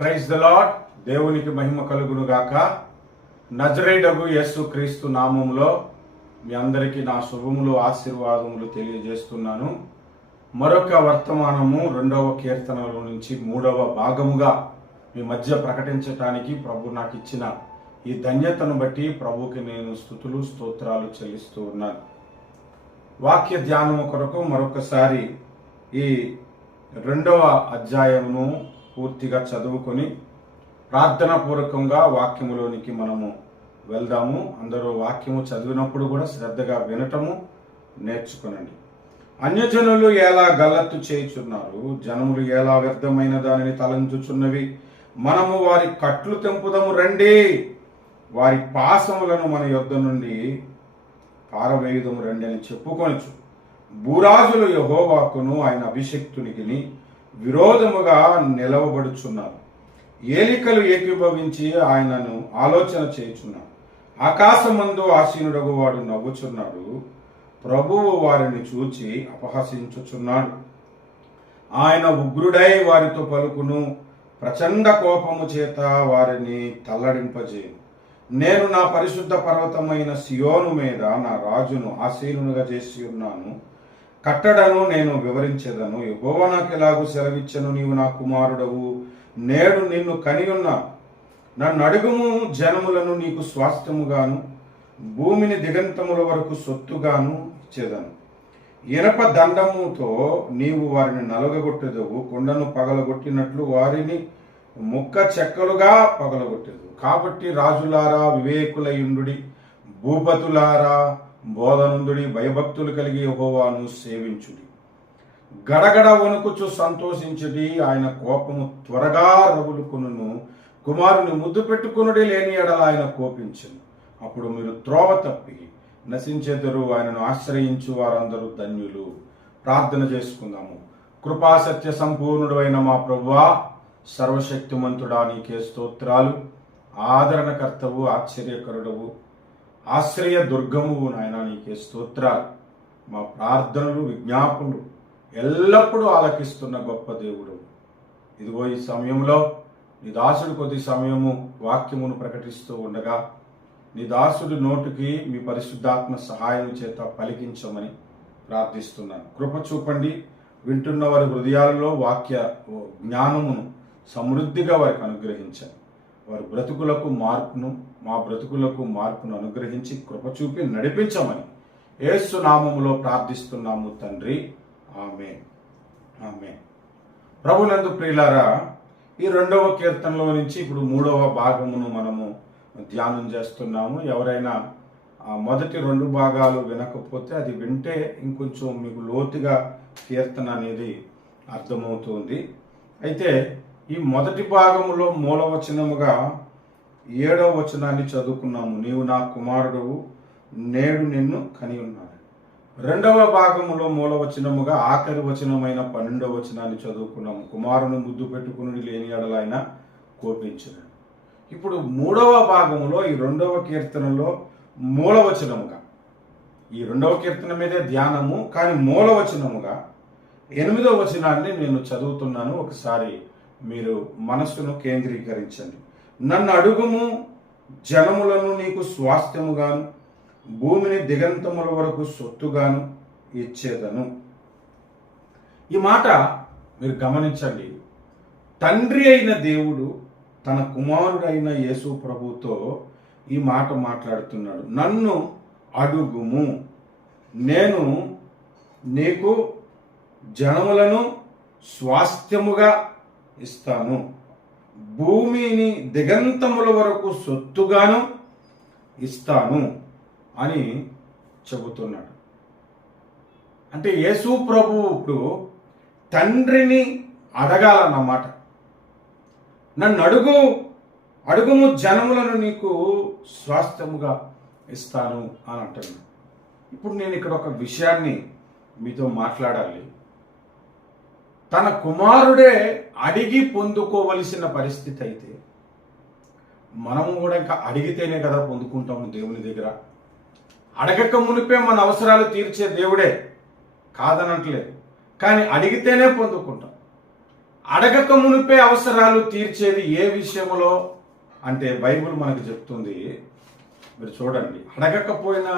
Praise the lord. దేవునికి మహిమ కలుగును గాక. నజరేయుడగు యేసు క్రీస్తు నామములో మీ అందరికీ నా శుభములు ఆశీర్వాదములు తెలియజేస్తున్నాను. మరొక వర్తమానము 2వ కీర్తనలో నుంచి 3వ భాగముగా మీ మధ్య ప్రకటించటానికి ప్రభు నాకు ఇచ్చిన ఈ ధన్యతను బట్టి ప్రభుకి నేను స్తుతులు స్తోత్రాలు చెల్లిస్తూ ఉన్నాను. వాక్య ధ్యానము కొరకు మరొకసారి ఈ 2వ అధ్యాయమును పూర్తిగా చదువుకొని ప్రార్థనాపూర్వకంగా వాక్యములోనికి మనము వెళ్దాము. అందరూ వాక్యము చదివినప్పుడు కూడా శ్రద్ధగా వినటము నేర్చుకునండి. అన్యజనులు ఎలా గల్లత్తు చేయుచున్నారు, జనములు ఎలా వ్యర్థమైన దానిని తలంచుచున్నవి. మనము వారి కట్లు తెంపుదము రండి, వారి పాశములను మన యొద్ద నుండి పారవేయుదము రండి అని చెప్పుకొనొచ్చు. భూరాజులు యెహోవాకును ఆయన అభిషిక్తునికి విరోధముగా నిలవబడుచున్నారు. ఏలికలు ఏకీభవించి ఆయనను ఆలోచన చేయుచున్నారు. ఆకాశమందు ఆసీనుడగు వాడు నవ్వుచున్నాడు. ప్రభువు వారిని చూచి అపహసించుచున్నాడు. ఆయన ఉగ్రుడై వారితో పలుకును, ప్రచండ కోపము చేత వారిని తల్లడింపజేయును. నేను నా పరిశుద్ధ పర్వతమైన సియోను మీద నా రాజును ఆసీనునిగా చేసి ఉన్నాను. కట్టడను నేను వివరించేదను. యెహోవా నాకెలాగూ సెలవిచ్చెను, నీవు నా కుమారుడవు, నేడు నిన్ను కనియున్నాను. నన్ను అడుగుము, జనములను నీకు స్వాస్థ్యముగాను భూమిని దిగంతముల వరకు సొత్తుగాను ఇచ్చేదను. ఇనప దండముతో నీవు వారిని నలగగొట్టెదవు. కొండను పగలగొట్టినట్లు వారిని ముక్క చెక్కలుగా పగలగొట్టెదవు. కాబట్టి రాజులారా వివేకులయుండుడి, భూపతులారా బోధనందుడి, భయభక్తులు కలిగి యెహోవాను సేవించుడి. గడగడ వణుకుచు సంతోషించుడి, ఆయన కోపము త్వరగా రగులుకొనును. కుమారుని ముద్దు పెట్టుకునుడి, లేని ఎడల ఆయన కోపించును. అప్పుడు మీరు త్రోవ తప్పి నశించెదరు. ఆయనను ఆశ్రయించు వారందరూ ధన్యులు. ప్రార్థన చేసుకుందాము. కృపాసత్య సంపూర్ణుడు అయిన మా ప్రభువా, సర్వశక్తిమంతుడా, నీకే స్తోత్రాలు. ఆదరణకర్తవు, ఆశ్చర్యకరుడవు, ఆశ్రయ దుర్గమువు నాయన, నీకే స్తోత్రాలు. మా ప్రార్థనలు విజ్ఞాపనలు ఎల్లప్పుడూ ఆలకిస్తున్న గొప్ప దేవుడు. ఇదిగో ఈ సమయంలో నీ దాసుడు కొద్ది సమయము వాక్యమును ప్రకటిస్తూ ఉండగా నీ దాసుడి నోటికి మీ పరిశుద్ధాత్మ సహాయం చేత పలికించమని ప్రార్థిస్తున్నాను. కృప చూపండి. వింటున్న వారి హృదయాలలో వాక్య జ్ఞానమును సమృద్ధిగా వారికి అనుగ్రహించండి. వారి బ్రతుకులకు మార్పును, మా బ్రతుకులకు మార్పును అనుగ్రహించి కృప చూపి నడిపించమని యేసు నామములో ప్రార్థిస్తున్నాము తండ్రి. ఆమేన్, ఆమేన్. ప్రభునందు ప్రియులారా, ఈ 2వ కీర్తనలో నుంచి ఇప్పుడు 3వ భాగమును మనము ధ్యానం చేస్తున్నాము. ఎవరైనా మొదటి 2 భాగాలు వినకపోతే అది వింటే ఇంకొంచెం మీకు లోతుగా కీర్తన అనేది అర్థమవుతుంది. అయితే ఈ మొదటి భాగములో మూలవచనముగా 7వ వచనాన్ని చదువుకున్నాము. నీవు నా కుమారుడవు, నేడు నిన్ను కని ఉన్నాను. 2వ భాగములో మూలవచనముగా ఆఖరి వచనమైన 12వ వచనాన్ని చదువుకున్నాము. కుమారుని ముద్దు పెట్టుకుని లేని ఎడల ఆయన కోపించును. ఇప్పుడు 3వ భాగములో ఈ 2వ కీర్తనలో మూలవచనముగా, ఈ 2వ కీర్తన మీదే ధ్యానము, కానీ మూలవచనముగా 8వ వచనాన్ని నేను చదువుతున్నాను. ఒకసారి మీరు మనస్సును కేంద్రీకరించండి. నన్ను అడుగుము, జనములను నీకు స్వాస్థ్యముగాను భూమిని దిగంతముల వరకు సొత్తుగాను ఇచ్చేదను. ఈ మాట మీరు గమనించండి. తండ్రి అయిన దేవుడు తన కుమారుడైన యేసు ప్రభుతో ఈ మాట మాట్లాడుతున్నాడు. నన్ను అడుగుము, నేను నీకు జనములను స్వాస్థ్యముగా ఇస్తాను, భూమిని దిగంతముల వరకు సొత్తుగాను ఇస్తాను అని చెబుతున్నాడు. అంటే యేసు ప్రభువు ఇప్పుడు తండ్రిని అడగాలన్నమాట. నన్ను అడుగుము, జనములను నీకు స్వాస్థ్యముగా ఇస్తాను అని అంటున్నాడు. ఇప్పుడు నేను ఇక్కడ ఒక విషయాన్ని మీతో మాట్లాడాలి. తన కుమారుడే అడిగి పొందుకోవలసిన పరిస్థితి అయితే మనము కూడా ఇంకా అడిగితేనే కదా పొందుకుంటాము దేవుని దగ్గర. అడగక మునిపే మన అవసరాలు తీర్చే దేవుడే, కాదనట్లేదు. కానీ అడిగితేనే పొందుకుంటాం. అడగక మునిపే అవసరాలు తీర్చేది ఏ విషయంలో అంటే బైబిల్ మనకు చెప్తుంది. మీరు చూడండి, అడగకపోయినా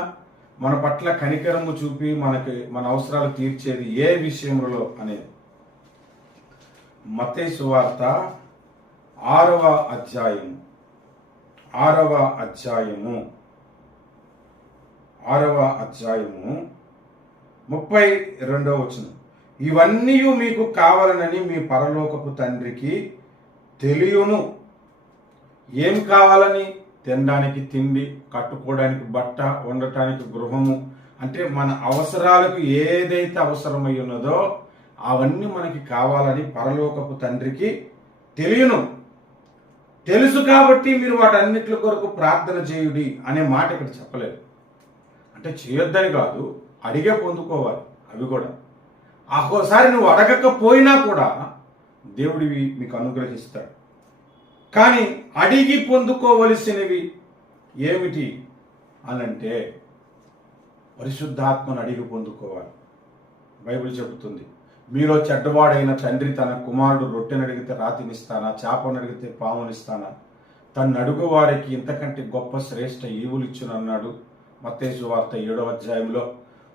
మన పట్ల కనికరము చూపి మన అవసరాలు తీర్చేది ఏ విషయంలో అనేది. మత్తయి సువార్త 6వ అధ్యాయము 32వ వచనం. ఇవన్నీ మీకు కావాలనని మీ పరలోకపు తండ్రికి తెలియను. ఏం కావాలని? తినడానికి తిండి, కట్టుకోవడానికి బట్ట, ఉండటానికి గృహము. అంటే మన అవసరాలకు ఏదైతే అవసరమై ఉన్నదో అవన్నీ మనకి కావాలని పరలోకపు తండ్రికి తెలియను. తెలుసు కాబట్టి మీరు వాటన్నిటి కొరకు ప్రార్థన చేయుడి అనే మాట ఇక్కడ చెప్పలేదు. అంటే చేయొద్దని కాదు, అడిగే పొందుకోవాలి. అవి కూడా ఒక్కోసారి నువ్వు అడగకపోయినా కూడా దేవుడివి మీకు అనుగ్రహిస్తాడు. కానీ అడిగి పొందుకోవలసినవి ఏమిటి అనంటే పరిశుద్ధాత్మను అడిగి పొందుకోవాలి. బైబిల్ చెబుతుంది, మీలో చెడ్డవాడైన తండ్రి తన కుమారుడు రొట్టెను అడిగితే రాతినిస్తానా, చేపను అడిగితే పామునిస్తానా? తను అడుగు వారికి ఇంతకంటే గొప్ప శ్రేష్ఠ ఈవులు ఇచ్చునన్నాడు మత్తయి సువార్త 7వ అధ్యాయంలో.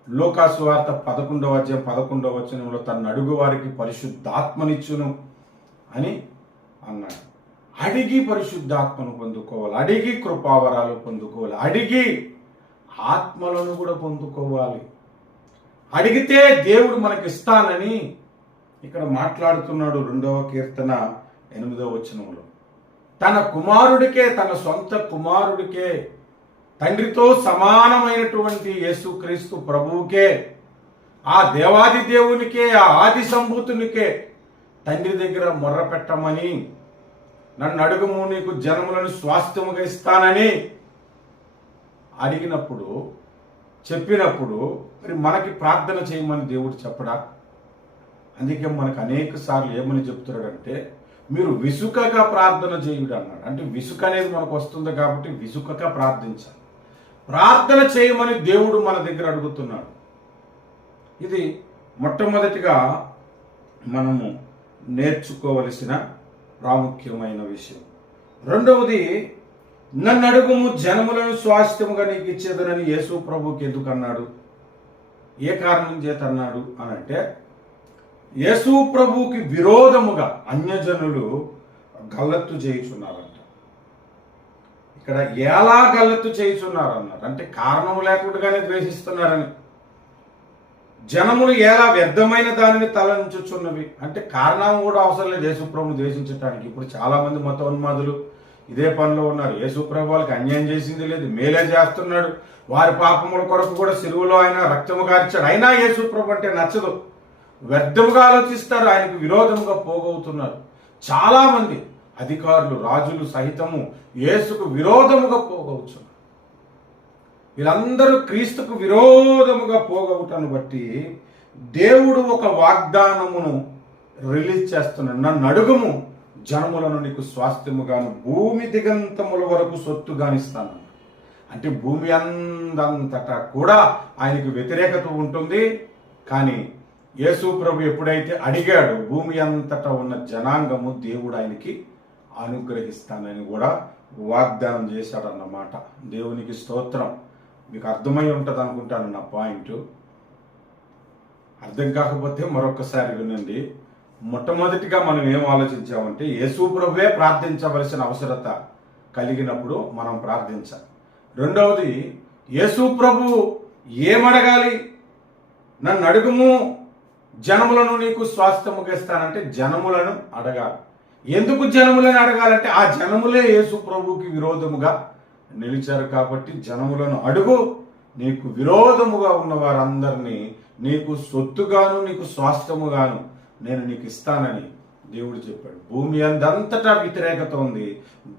లూకా సువార్త 11వ అధ్యాయం 11వ వచనంలో తను అడుగు వారికి పరిశుద్ధాత్మనిచ్చును అని అన్నాడు. అడిగి పరిశుద్ధాత్మను పొందుకోవాలి, అడిగి కృపావరాలు పొందుకోవాలి, అడిగి ఆత్మలను కూడా పొందుకోవాలి. అడిగితే దేవుడు మనకి ఇస్తానని ఇక్కడ మాట్లాడుతున్నాడు 2వ కీర్తన 8వ వచనంలో. తన కుమారుడికే, తన సొంత కుమారుడికే, తండ్రితో సమానమైనటువంటి యేసుక్రీస్తు ప్రభువుకే, ఆ దేవాది దేవునికే, ఆ ఆది సంభూతునికే తండ్రి దగ్గర మొర్ర పెట్టమని, నన్ను అడుగుము నీకు జనములను స్వాస్థ్యముగా ఇస్తానని అడిగినప్పుడు, చెప్పినప్పుడు మరి మనకి ప్రార్థన చేయమని దేవుడు చెప్పడా? అందుకే మనకు అనేక సార్లు ఏమని చెప్తున్నాడంటే మీరు విసుకగా ప్రార్థన చేయుడు అన్నాడు. అంటే విసుక అనేది మనకు వస్తుంది కాబట్టి విసుకగా ప్రార్థించాలి. ప్రార్థన చేయమని దేవుడు మన దగ్గర అడుగుతున్నాడు. ఇది మొట్టమొదటిగా మనము నేర్చుకోవలసిన ప్రాముఖ్యమైన విషయం. రెండవది, నన్ను అడుగుము జనములను స్వాస్థ్యముగా నీకు ఇచ్చేదనని యేసు ప్రభువుకి ఎందుకు అన్నాడు? ఏ కారణం చేత అన్నాడు అని అంటే, యేసు ప్రభువుకి విరోధముగా అన్యజనులు గల్లత్తు చేయుచున్నారంట. ఇక్కడ ఎలా గల్లత్తు చేయుచున్నారన్నారు అంటే కారణం లేకుండానే ద్వేషిస్తున్నారని. జనములు ఎలా వ్యర్థమైన దానిని తలంచుచున్నవి అంటే కారణం కూడా అవసరం లేదు యేసుప్రభుని ద్వేషించడానికి. ఇప్పుడు చాలా మంది మతోన్మాదులు ఇదే పనిలో ఉన్నారు. యేసుప్రభు వాళ్ళకి అన్యాయం చేసింది లేదు, మేలే చేస్తున్నాడు. వారి పాపముల కొరకు కూడా సిలువలో ఆయన రక్తము గార్చాడు. అయినా యేసుప్రభు అంటే నచ్చదు, వ్యర్థముగా ఆలోచిస్తారు, ఆయనకు విరోధముగా పోగవుతున్నారు. చాలా మంది అధికారులు, రాజులు సహితము యేసుకు విరోధముగా పోగవుతున్నారు. వీళ్ళందరూ క్రీస్తుకు విరోధముగా పోగవుటను బట్టి దేవుడు ఒక వాగ్దానమును రిలీజ్ చేస్తున్నాడు. నన్ను అడుగుము జనములను నీకు స్వాస్థ్యముగాను భూమి దిగంతముల వరకు సొత్తుగానిస్తాను. అంటే భూమి అందంతటా కూడా ఆయనకు వ్యతిరేకత ఉంటుంది. కానీ యేసు ప్రభు ఎప్పుడైతే అడిగాడో భూమి అంతటా ఉన్న జనాంగము దేవుడు ఆయనకి అనుగ్రహిస్తానని కూడా వాగ్దానం చేశాడన్నమాట. దేవునికి స్తోత్రం. మీకు అర్థమై ఉంటుంది అనుకుంటాను నా పాయింట్. అర్థం కాకపోతే మరొకసారి వినండి. మొట్టమొదటిగా మనం ఏం ఆలోచించామంటే యేసు ప్రభువే ప్రార్థించవలసిన అవసరత కలిగినప్పుడు మనం ప్రార్థించాలి. రెండవది, యేసు ప్రభు ఏమడగాలి? నన్ను అడుగుము జనములను నీకు స్వాస్థ్యముగా ఇస్తానంటే జనములను అడగాలి. ఎందుకు జనములను అడగాలంటే ఆ జనములే యేసు ప్రభుకి విరోధముగా నిలిచారు కాబట్టి జనములను అడుగు, నీకు విరోధముగా ఉన్న వారందరినీ నీకు సొత్తుగాను నీకు స్వాస్థ్యముగాను నేను నీకు ఇస్తానని దేవుడు చెప్పాడు. భూమి అందంతటా వ్యతిరేకత ఉంది.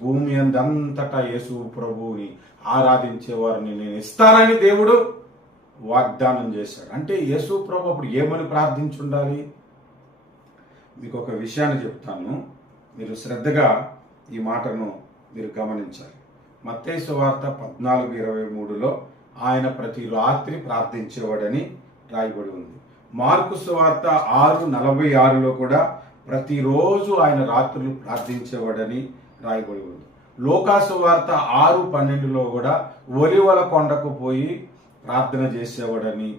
భూమి అందంతటా యేసు ప్రభువుని ఆరాధించే వారిని నేను ఇస్తానని దేవుడు వాగ్దానం చేశాడు. అంటే యేసు ప్రభు అప్పుడు ఏమని ప్రార్థించుండాలి? మీకు ఒక విషయాన్ని చెప్తాను, మీరు శ్రద్ధగా ఈ మాటను మీరు గమనించాలి. మత్తయి సువార్త 14:23లో ఆయన ప్రతి రాత్రి ప్రార్థించేవాడని రాయబడి ఉంది. మార్కు సువార్త 6:46లో కూడా ప్రతిరోజు ఆయన రాత్రులు ప్రార్థించేవాడని రాయబడి ఉంది. లూకాసు వార్త 6:12లో కూడా ఒలివల కొండకు పోయి ప్రార్థన చేసేవాడని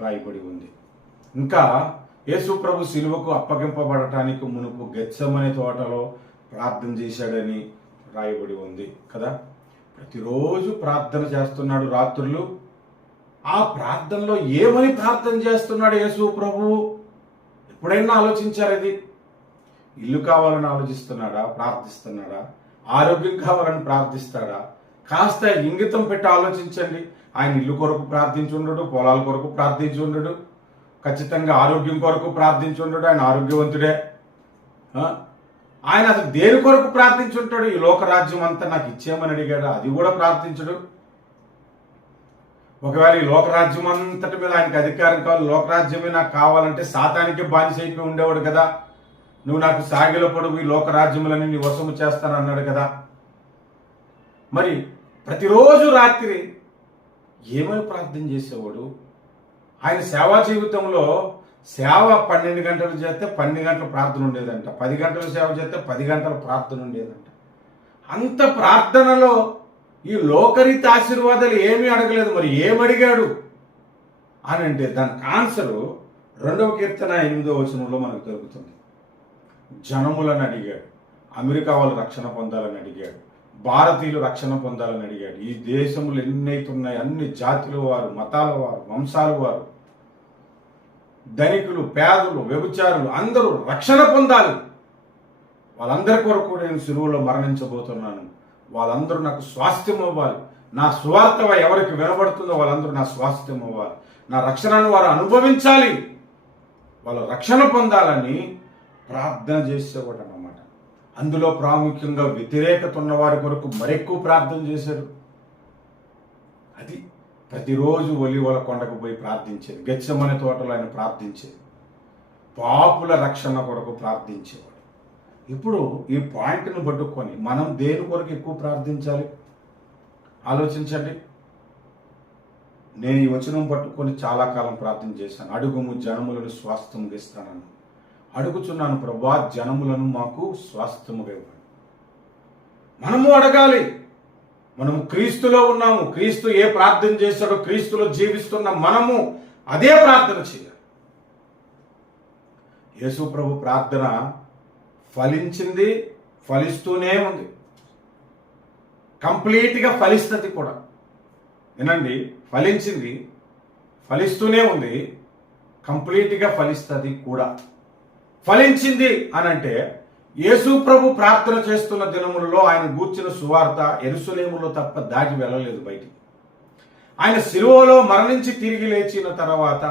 రాయబడి ఉంది. ఇంకా యేసు ప్రభు శిలువకు అప్పగింపబడటానికి మునుపు గెత్సెమనే తోటలో ప్రార్థన చేశాడని రాయబడి ఉంది కదా. ప్రతిరోజు ప్రార్థన చేస్తున్నాడు రాత్రులు. ఆ ప్రార్థనలో ఏమని ప్రార్థన చేస్తున్నాడు యేసు ప్రభువు? ఎప్పుడైనా ఆలోచించారు? ఇది ఇల్లు కావాలని ఆలోచిస్తున్నాడా? ప్రార్థిస్తున్నాడా? ఆరోగ్యం కావాలని ప్రార్థిస్తాడా? కాస్త ఇంగితం పెట్టి ఆలోచించండి. ఆయన ఇల్లు కొరకు ప్రార్థించి ఉండడు, పొలాల కొరకు ప్రార్థించి ఉండడు, ఖచ్చితంగా ఆరోగ్యం కొరకు ప్రార్థించి ఉండడు. ఆయన ఆరోగ్యవంతుడే. ఆయన అసలు దేని కొరకు ప్రార్థించి ఉంటాడు? ఈ లోకరాజ్యం అంతా నాకు ఇచ్చేయమని అడిగాడు, అది కూడా ప్రార్థించడు. ఒకవేళ ఈ లోకరాజ్యం అంతటి మీద ఆయనకు అధికారం కావాలి, లోకరాజ్యమే నాకు కావాలంటే సాతానికి బానిస అయిపోయి ఉండేవాడు కదా. నువ్వు నాకు సాగిల పొడుగు ఈ లోకరాజ్యములని నీ వశము చేస్తాను అన్నాడు కదా. మరి ప్రతిరోజు రాత్రి ఏమని ప్రార్థన చేసేవాడు? ఆయన సేవా జీవితంలో సేవ 12 గంటలు చేస్తే 12 గంటల ప్రార్థన ఉండేదంట, 10 గంటలు సేవ చేస్తే 10 గంటల ప్రార్థన ఉండేదంట. అంత ప్రార్థనలో ఈ లోకరీత ఆశీర్వాదాలు ఏమీ అడగలేదు. మరి ఏమడిగాడు అని అంటే దానికి ఆన్సరు 2వ కీర్తన 8వ వచనంలో మనకు దొరుకుతుంది. జనములను అడిగాడు, అమెరికా వాళ్ళు రక్షణ పొందాలని అడిగాడు, భారతీయులు రక్షణ పొందాలని అడిగాడు. ఈ దేశములు ఎన్నైతే ఉన్నాయి అన్ని జాతుల వారు, మతాల వారు, వంశాల వారు, ధనికులు, పేదలు, వ్యభిచారులు అందరూ రక్షణ పొందాలి. వాళ్ళందరి కొరకు నేను సిలువలో మరణించబోతున్నాను, వాళ్ళందరూ నాకు స్వాస్థ్యం అవ్వాలి, నా సువార్త ఎవరికి వినబడుతుందో వాళ్ళందరూ నా స్వాస్థ్యం అవ్వాలి, నా రక్షణను వారు అనుభవించాలి, వాళ్ళ రక్షణ పొందాలని ప్రార్థన చేసేవాడు అన్నమాట. అందులో ప్రాముఖ్యంగా వ్యతిరేకత ఉన్న వారి కొరకు మరెక్కువ ప్రార్థన చేశాడు. అది ప్రతిరోజు ఒలివల కొండకు పోయి ప్రార్థించేది, గెత్సెమనే తోటలో ఆయన ప్రార్థించేది, పాపుల రక్షణ కొరకు ప్రార్థించేవాడు. ఇప్పుడు ఈ పాయింట్ను పట్టుకొని మనం దేని కొరకు ఎక్కువ ప్రార్థించాలి ఆలోచించండి. నేను ఈ వచనం పట్టుకొని చాలా కాలం ప్రార్థన చేశాను. అడుగుము జనములను స్వాస్థ్యముగా ఇస్తానని అడుగుచున్నాను ప్రభువా, జనములను మాకు స్వాస్థ్యముగా ఇవ్వండి. మనము అడగాలి. మనము క్రీస్తులో ఉన్నాము, క్రీస్తు ఏ ప్రార్థన చేశాడో క్రీస్తులో జీవిస్తున్న మనము అదే ప్రార్థన చేయాలి. యేసు ప్రభు ప్రార్థన ఫలించింది, ఫలిస్తూనే ఉంది, కంప్లీట్గా ఫలిస్తుంది కూడా. వినండి, ఫలించింది, ఫలిస్తూనే ఉంది, కంప్లీట్గా ఫలిస్తుంది కూడా. ఫలించింది అనంటే యేసు ప్రభు ప్రార్థన చేస్తున్న దినములలో ఆయన గూర్చిన సువార్త యెరూషలేములో తప్ప దాటి వెళ్ళలేదు బయటికి. ఆయన శిలువలో మరణించి తిరిగి లేచిన తర్వాత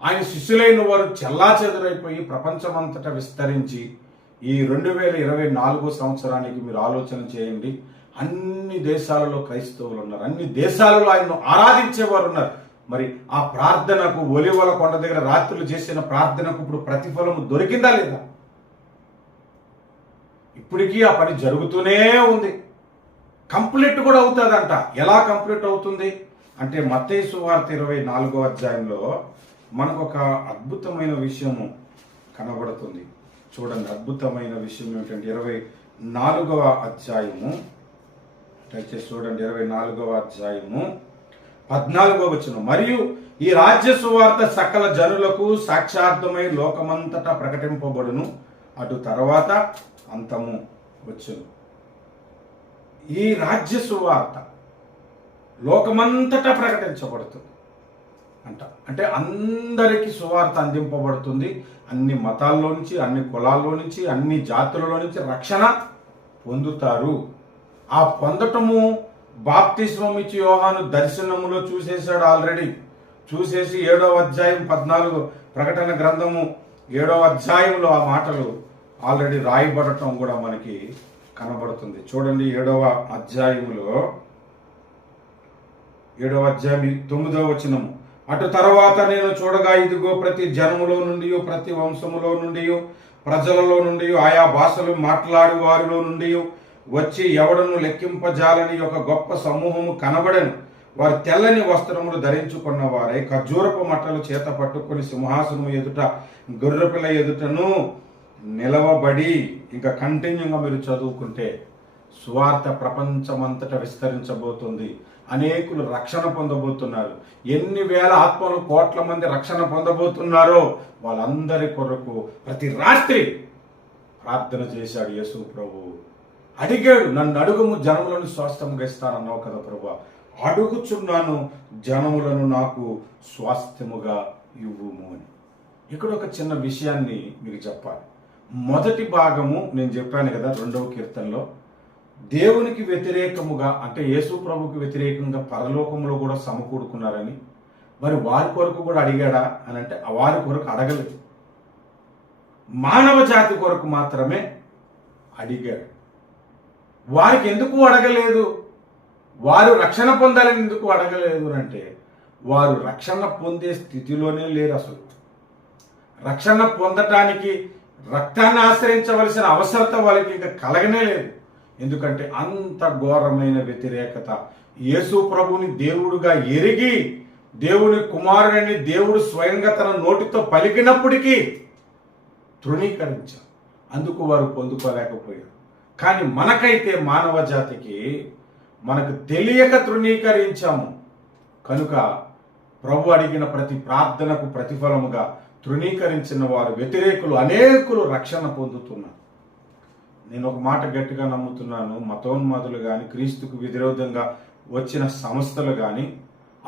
ఆయన శిష్యులైన వారు చెల్లాచెదురైపోయి ప్రపంచమంతటా విస్తరించి ఈ 2024 సంవత్సరానికి మీరు ఆలోచన చేయండి, అన్ని దేశాలలో క్రైస్తవులు ఉన్నారు, అన్ని దేశాలలో ఆయన్ను ఆరాధించేవారు ఉన్నారు. మరి ఆ ప్రార్థనకు ఒలివల కొండ దగ్గర రాత్రులు చేసిన ప్రార్థనకు ఇప్పుడు ప్రతిఫలం దొరికిందా లేదా? ఇప్పటికీ ఆ పని జరుగుతూనే ఉంది. కంప్లీట్ కూడా అవుతుందంట. ఎలా కంప్లీట్ అవుతుంది అంటే మత్తయి సువార్త 24వ అధ్యాయంలో మనకు ఒక అద్భుతమైన విషయము కనబడుతుంది. చూడండి, అద్భుతమైన విషయం ఏమిటంటే 24వ అధ్యాయము, దయచేసి చూడండి, 24వ అధ్యాయము 14వ వచనం. మరియు ఈ రాజ్య సువార్త సకల జనులకు సాక్షార్థమై లోకమంతటా ప్రకటింపబడును, అటు తర్వాత అంతము వచ్చును. ఈ రాజ్య సువార్త లోకమంతటా ప్రకటించబడుతుంది అంట. అంటే అందరికీ సువార్త అందింపబడుతుంది. అన్ని మతాల్లో నుంచి, అన్ని కులాల్లో నుంచి, అన్ని జాతులలో నుంచి రక్షణ పొందుతారు. ఆ పొందటము బాప్తిస్మం ఇచ్చి యోహాను దర్శనములో చూసేశాడు ఆల్రెడీ. చూసేసి 7వ అధ్యాయం 14 ప్రకటన గ్రంథము 7వ అధ్యాయంలో ఆ మాటలు ఆల్రెడీ రాయబడటం కూడా మనకి కనబడుతుంది. చూడండి, 7వ అధ్యాయంలో 7వ అధ్యాయం 9వ వచనము. అటు తర్వాత నేను చూడగా ఇదిగో ప్రతి జనములో నుండి, ప్రతి వంశములో నుండి, ప్రజలలో నుండి, ఆయా భాషలు మాట్లాడు వారిలో నుండి వచ్చి ఎవడను లెక్కింపజాలని ఒక గొప్ప సమూహము కనబడను. వారు తెల్లని వస్త్రములు ధరించుకున్న వారే ఖర్జూరపు మట్టలు చేత పట్టుకొని సింహాసనము ఎదుట, గొర్రెపిల్ల ఎదుటను, నిలవబడి ఇంకా కంటిన్యూగా మీరు చదువుకుంటే సువార్త ప్రపంచమంతటా విస్తరించబోతుంది. అనేకులు రక్షణ పొందబోతున్నారు. ఎన్ని వేల ఆత్మలు, కోట్ల మంది రక్షణ పొందబోతున్నారో వాళ్ళందరి కొరకు ప్రతి రాత్రి ప్రార్థన చేశాడు యేసు ప్రభు. అడిగాడు, నన్ను అడుగుము జనములను స్వాస్థ్యముగా ఇస్తానన్నావు కదా ప్రభు, అడుగుచున్నాను జనములను నాకు స్వాస్థ్యముగా ఇవ్వుము అని. ఇక్కడ ఒక చిన్న విషయాన్ని మీకు చెప్పాలి. మొదటి భాగము నేను చెప్పాను కదా, 2వ కీర్తనలో దేవునికి వ్యతిరేకముగా అంటే యేసు ప్రభుకి వ్యతిరేకంగా పరలోకంలో కూడా సమకూడుకున్నారని, మరి వారి కొరకు కూడా అడిగాడా అని అంటే వారి కొరకు అడగలేదు, మానవ జాతి కొరకు మాత్రమే అడిగాడు. వారికి ఎందుకు అడగలేదు? వారు రక్షణ పొందాలని ఎందుకు అడగలేదు అంటే వారు రక్షణ పొందే స్థితిలోనే లేరు. అసలు రక్షణ పొందటానికి రక్తాన్ని ఆశ్రయించవలసిన అవసరత వాళ్ళకి ఇంకా కలగనే లేదు. ఎందుకంటే అంత ఘోరమైన వ్యతిరేకత. యేసు ప్రభుని దేవుడుగా ఎరిగి దేవుని కుమారుడిని దేవుడు స్వయంగా తన నోటితో పలికినప్పటికీ తృణీకరించారు. అందుకు వారు పొందుకోలేకపోయారు. కానీ మనకైతే మానవ జాతికి మనకు తెలియక తృణీకరించాము కనుక ప్రభు అడిగిన ప్రతి ప్రార్థనకు ప్రతిఫలముగా తృణీకరించిన వారు వ్యతిరేకులు అనేకులు రక్షణ పొందుతున్నారు. నేను ఒక మాట గట్టిగా నమ్ముతున్నాను, మతోన్మాదులు కానీ క్రీస్తుకు విరోధంగా వచ్చిన సంస్థలు కానీ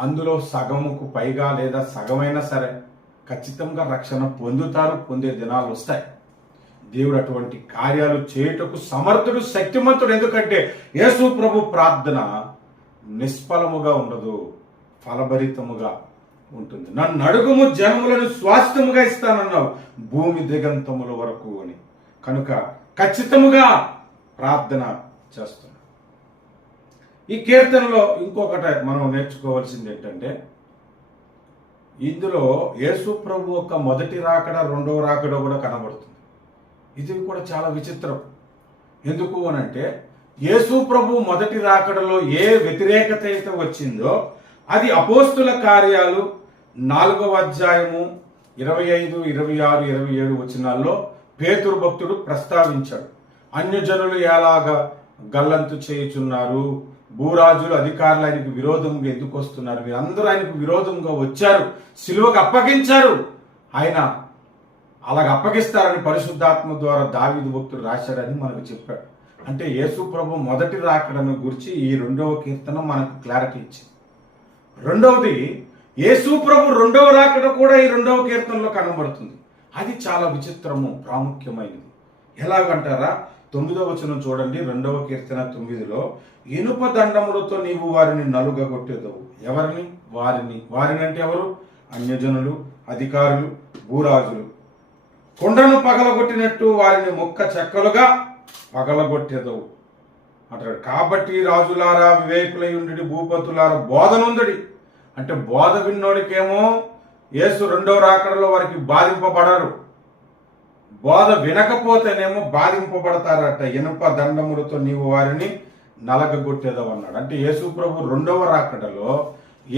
అందులో సగముకు పైగా లేదా సగమైనా సరే ఖచ్చితంగా రక్షణ పొందుతారు, పొందే దినాలు వస్తాయి. దేవుడు అటువంటి కార్యాలు చేయుటకు సమర్థుడు, శక్తిమంతుడు. ఎందుకంటే యేసు ప్రభు ప్రార్థన నిష్ఫలముగా ఉండదు, ఫలభరితముగా ఉంటుంది. నన్ను అడుగుము జనములను స్వాస్థ్యముగా ఇస్తానన్నావు భూమి దిగంతముల వరకు అని. కనుక ఖచ్చితముగా ప్రార్థన చేస్తున్నాడు. ఈ కీర్తనలో ఇంకొకటి మనం నేర్చుకోవాల్సింది ఏంటంటే, ఇందులో యేసు ప్రభు యొక్క మొదటి రాకడ, 2వ రాకడ కూడా కనబడుతుంది. ఇది కూడా చాలా విచిత్రం. ఎందుకు అనంటే యేసు ప్రభు మొదటి రాకడలో ఏ వ్యతిరేకత అయితే వచ్చిందో అది అపోస్తుల కార్యాలు 4వ అధ్యాయము 25, 26, 27 వచనాల్లో పేతురు భక్తుడు ప్రస్తావించాడు. అన్యజనులు ఎలాగా గల్లంతు చేయుచున్నారు, భూరాజులు అధికారులు ఆయనకు విరోధంగా ఎందుకు వస్తున్నారు, వీరందరూ ఆయనకు విరోధంగా వచ్చారు, సిలువకు అప్పగించారు, ఆయన అలాగ అప్పగిస్తారని పరిశుద్ధాత్మ ద్వారా దావీదు భక్తుడు రాశాడని మనకు చెప్పాడు. అంటే యేసు ప్రభు మొదటి రాకడను గురించి ఈ 2వ కీర్తన మనకు క్లారిటీ ఇచ్చింది. రెండవది, యేసు ప్రభు 2వ రాకడ కూడా ఈ 2వ కీర్తనలో కనబడుతుంది. అది చాలా విచిత్రము, ప్రాముఖ్యమైనది. ఎలాగంటారా, 9వ వచనం చూడండి. 2వ కీర్తన 9లో ఇనుప దండములతో నీవు వారిని నలుగగొట్టేదవు. ఎవరిని? వారిని అంటే ఎవరు? అన్యజనులు, అధికారులు, భూరాజులు. కొండను పగలగొట్టినట్టు వారిని ముక్క చెక్కలుగా పగలగొట్టేదవు అంటాడు. కాబట్టి రాజులారా వివేకులై ఉండి భూపతులారా బోధనుందుడి. అంటే బోధ విన్నోడికేమో యేసు 2వ రాకడలో వారికి బాధింపబడరు, బోధ వినకపోతేనేమో బాధింపబడతారట. ఇనుప దండములతో నీవు వారిని నలగగొట్టేదవు అన్నాడు. అంటే యేసు ప్రభు 2వ రాకడలో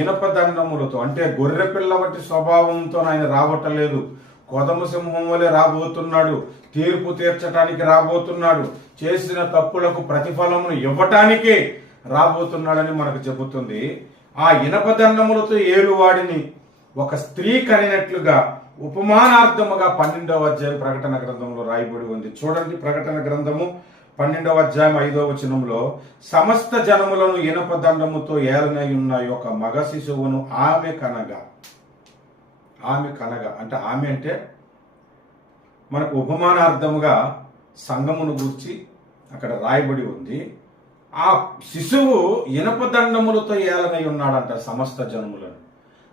ఇనుప దండములతో, అంటే గొర్రె పిల్ల వంటి స్వభావంతో ఆయన రావటలేదు, కొదమ సింహం వలె రాబోతున్నాడు, తీర్పు తీర్చటానికి రాబోతున్నాడు, చేసిన తప్పులకు ప్రతిఫలమును ఇవ్వటానికే రాబోతున్నాడని మనకు చెబుతుంది. ఆ ఇనపదండములతో ఏలువాడిని ఒక స్త్రీ కనినట్లుగా ఉపమానార్థముగా 12వ అధ్యాయం ప్రకటన గ్రంథంలో రాయబడి ఉంది. చూడండి, ప్రకటన గ్రంథము 12వ అధ్యాయం 5వ వచనంలో సమస్త జనములను ఇనపదండముతో ఏలనై ఉన్న ఒక మగ శిశువును ఆమె కనగా అంటే ఆమె అంటే మనకు ఉపమానార్థముగా సంఘమును గూర్చి అక్కడ రాయబడి ఉంది. ఆ శిశువు ఇనపదండములతో ఏలనై ఉన్నాడంట సమస్త జనములను.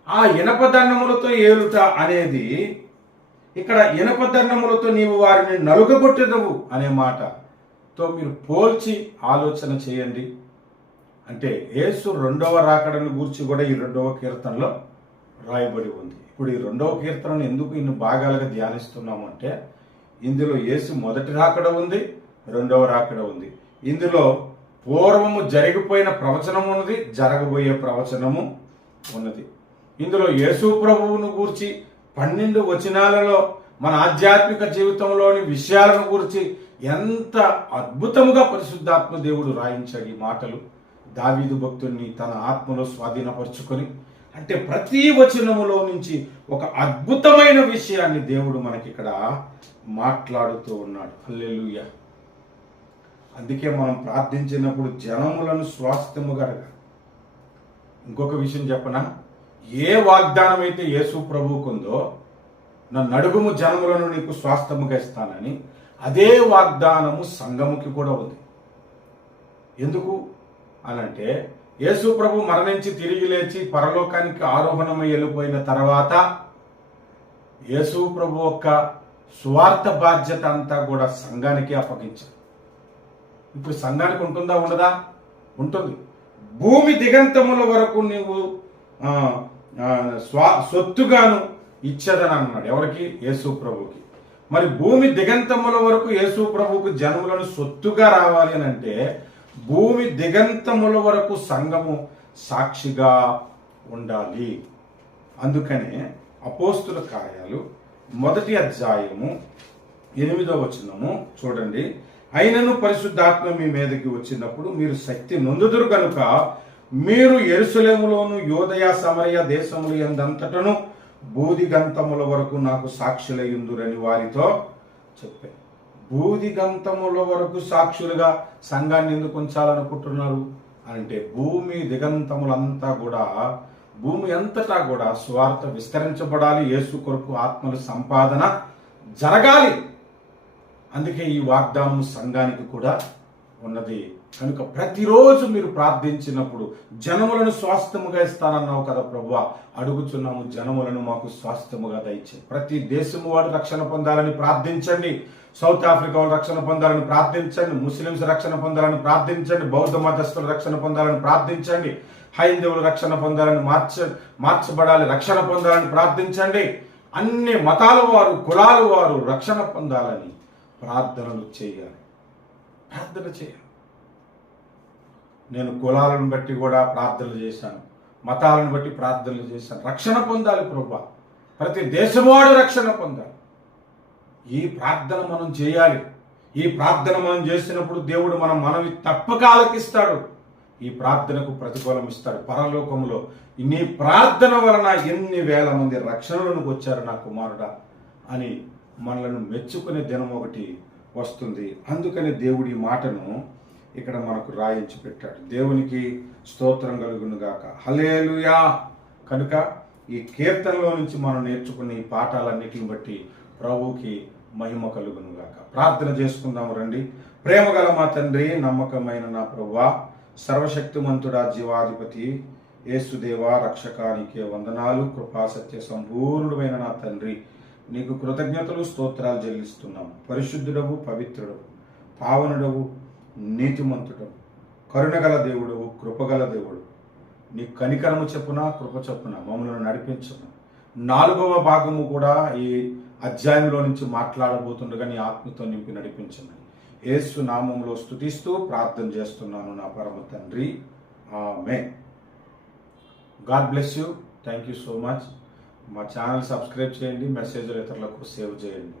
ఆ ఇనపదండములతో ఏలుట అనేది ఇక్కడ ఇనపదండములతో నీవు వారిని నలుగగొట్టెదవు అనే మాటతో మీరు పోల్చి ఆలోచన చేయండి. అంటే యేసు 2వ రాకడను గూర్చి కూడా ఈ 2వ కీర్తనలో రాయబడి ఉంది. ఇప్పుడు ఈ 2వ కీర్తనను ఎందుకు ఇన్ని భాగాలుగా ధ్యానిస్తున్నాము అంటే, ఇందులో యేసు మొదటి రాకడ ఉంది, 2వ రాకడ ఉంది. ఇందులో పూర్వము జరిగిపోయిన ప్రవచనము ఉన్నది, జరగబోయే ప్రవచనము ఉన్నది. ఇందులో యేసు ప్రభువును గూర్చి 12 వచనాలలో మన ఆధ్యాత్మిక జీవితంలోని విషయాలను గురించి ఎంత అద్భుతముగా పరిశుద్ధాత్మ దేవుడు రాయించాడు ఈ మాటలు. దావీదు భక్తుడిని తన ఆత్మలో స్వాధీనపరుచుకొని, అంటే ప్రతి వచనములో నుంచి ఒక అద్భుతమైన విషయాన్ని దేవుడు మనకి ఇక్కడ మాట్లాడుతూ ఉన్నాడు. హల్లెలూయా. అందుకే మనం ప్రార్థించినప్పుడు జనములను స్వాస్థ్యముగా అడగాలి. ఇంకొక విషయం చెప్పనా, ఏ వాగ్దానం అయితే యేసు ప్రభువుకుందో, నన్ను అడుగుము జనములను నీకు స్వాస్థ్యముగా ఇస్తానని, అదే వాగ్దానము సంఘముకి కూడా ఉంది. ఎందుకు అనంటే, యేసు ప్రభు మరణించి తిరిగి లేచి పరలోకానికి ఆరోహణమై వెళ్ళిపోయిన తర్వాత యేసు ప్రభు యొక్క స్వార్థ బాధ్యత అంతా కూడా సంఘానికి అప్పగించారు. ఇప్పుడు సంఘానికి ఉంటుందా ఉండదా? ఉంటుంది. భూమి దిగంతముల వరకు నీవు సొత్తుగాను ఇచ్చేదని అన్నాడు. ఎవరికి? యేసు ప్రభుకి. మరి భూమి దిగంతముల వరకు యేసు ప్రభుకు జనములను సొత్తుగా రావాలి అని అంటే భూమి దిగంతముల వరకు సంఘము సాక్షిగా ఉండాలి. అందుకనే అపోస్తుల కార్యాలు 1వ అధ్యాయము 8వ వచనము చూడండి. అయినను పరిశుద్ధాత్మ మీ మీదకి వచ్చినప్పుడు మీరు శక్తి నొందుదురు కనుక మీరు యెరూషలేములోను యోదయ సమరయ దేశములు యందంతటను బూదిగంతముల వరకు నాకు సాక్షులయ్యుందురని వారితో చెప్పారు. బూదిగంతముల వరకు సాక్షులుగా సంఘాన్ని ఎందుకు ఉంచాలనుకుంటున్నారు అంటే భూమి దిగంతములంతా కూడా, భూమి అంతటా కూడా స్వార్థ విస్తరించబడాలి, యేసు కొరకు ఆత్మల సంపాదన జరగాలి. అందుకే ఈ వాగ్దానం సంఘానికి కూడా ఉన్నది. కనుక ప్రతిరోజు మీరు ప్రార్థించినప్పుడు జనములను స్వాస్థ్యముగా ఇస్తానన్నావు కదా ప్రభువా, అడుగుచున్నాము జనములను మాకు స్వాస్థ్యముగా దయచేయి. ప్రతి దేశము వాడు రక్షణ పొందాలని ప్రార్థించండి. సౌత్ ఆఫ్రికా వాళ్ళు రక్షణ పొందాలని ప్రార్థించండి. ముస్లింస్ రక్షణ పొందాలని ప్రార్థించండి. బౌద్ధ మతస్థులు రక్షణ పొందాలని ప్రార్థించండి. హైందవులు రక్షణ పొందాలని మార్చబడాలి, రక్షణ పొందాలని ప్రార్థించండి. అన్ని మతాల వారు, కులాల వారు రక్షణ పొందాలని ప్రార్థనలు చేయాలి. ప్రార్థన చేయాలి. నేను కులాలను బట్టి కూడా ప్రార్థనలు చేశాను, మతాలను బట్టి ప్రార్థనలు చేశాను. రక్షణ పొందాలి ప్రభువా, ప్రతి దేశవాడు రక్షణ పొందాలి. ఈ ప్రార్థన మనం చేయాలి. ఈ ప్రార్థన మనం చేసినప్పుడు దేవుడు మనం మనవి తప్పక ఆలకిస్తాడు. ఈ ప్రార్థనకు ప్రతిఫలం ఇస్తాడు పరలోకంలో. నీ ప్రార్థన వలన ఎన్ని వేల మంది రక్షణలోనికి వచ్చారు నా కుమారుడా అని మనలను మెచ్చుకునే దినం ఒకటి వస్తుంది. అందుకని దేవుడి మాటను ఇక్కడ మనకు రాయించి పెట్టాడు. దేవునికి స్తోత్రం కలుగును గాక. హల్లెలూయా. కనుక ఈ కీర్తనలో నుంచి మనం నేర్చుకున్న ఈ పాఠాలన్నిటిని బట్టి ప్రభువుకి మహిమ కలుగును గాక. ప్రార్థన చేసుకుందాము రండి. ప్రేమగల మా తండ్రి, నమ్మకమైన నా ప్రభువా, సర్వశక్తిమంతుడా, జీవాధిపతి యేసుదేవా, రక్షకానికే వందనాలు. కృపా సత్య సంపూర్ణుడైన నా తండ్రి, నీకు కృతజ్ఞతలు స్తోత్రాలు చెల్లిస్తున్నాము. పరిశుద్ధుడవు, పవిత్రుడవు, పావనుడవు, నీతిమంతుడవు, కరుణగల దేవుడవు, కృపగల దేవుడు. నీ కనికరము చెప్పున, కృప చెప్పున మమ్మల్ని నడిపించను. 4వ భాగము కూడా ఈ అధ్యాయంలో నుంచి మాట్లాడబోతుండగా నీ ఆత్మతో నింపి నడిపించమని యేసు నామములో స్తుతిస్తూ ప్రార్థన చేస్తున్నాను నా పరమ తండ్రి. Amen. God bless you. Thank you so much. మా ఛానల్ సబ్స్క్రైబ్ చేయండి, మెసేజ్లు ఇతరులకు షేర్ చేయండి.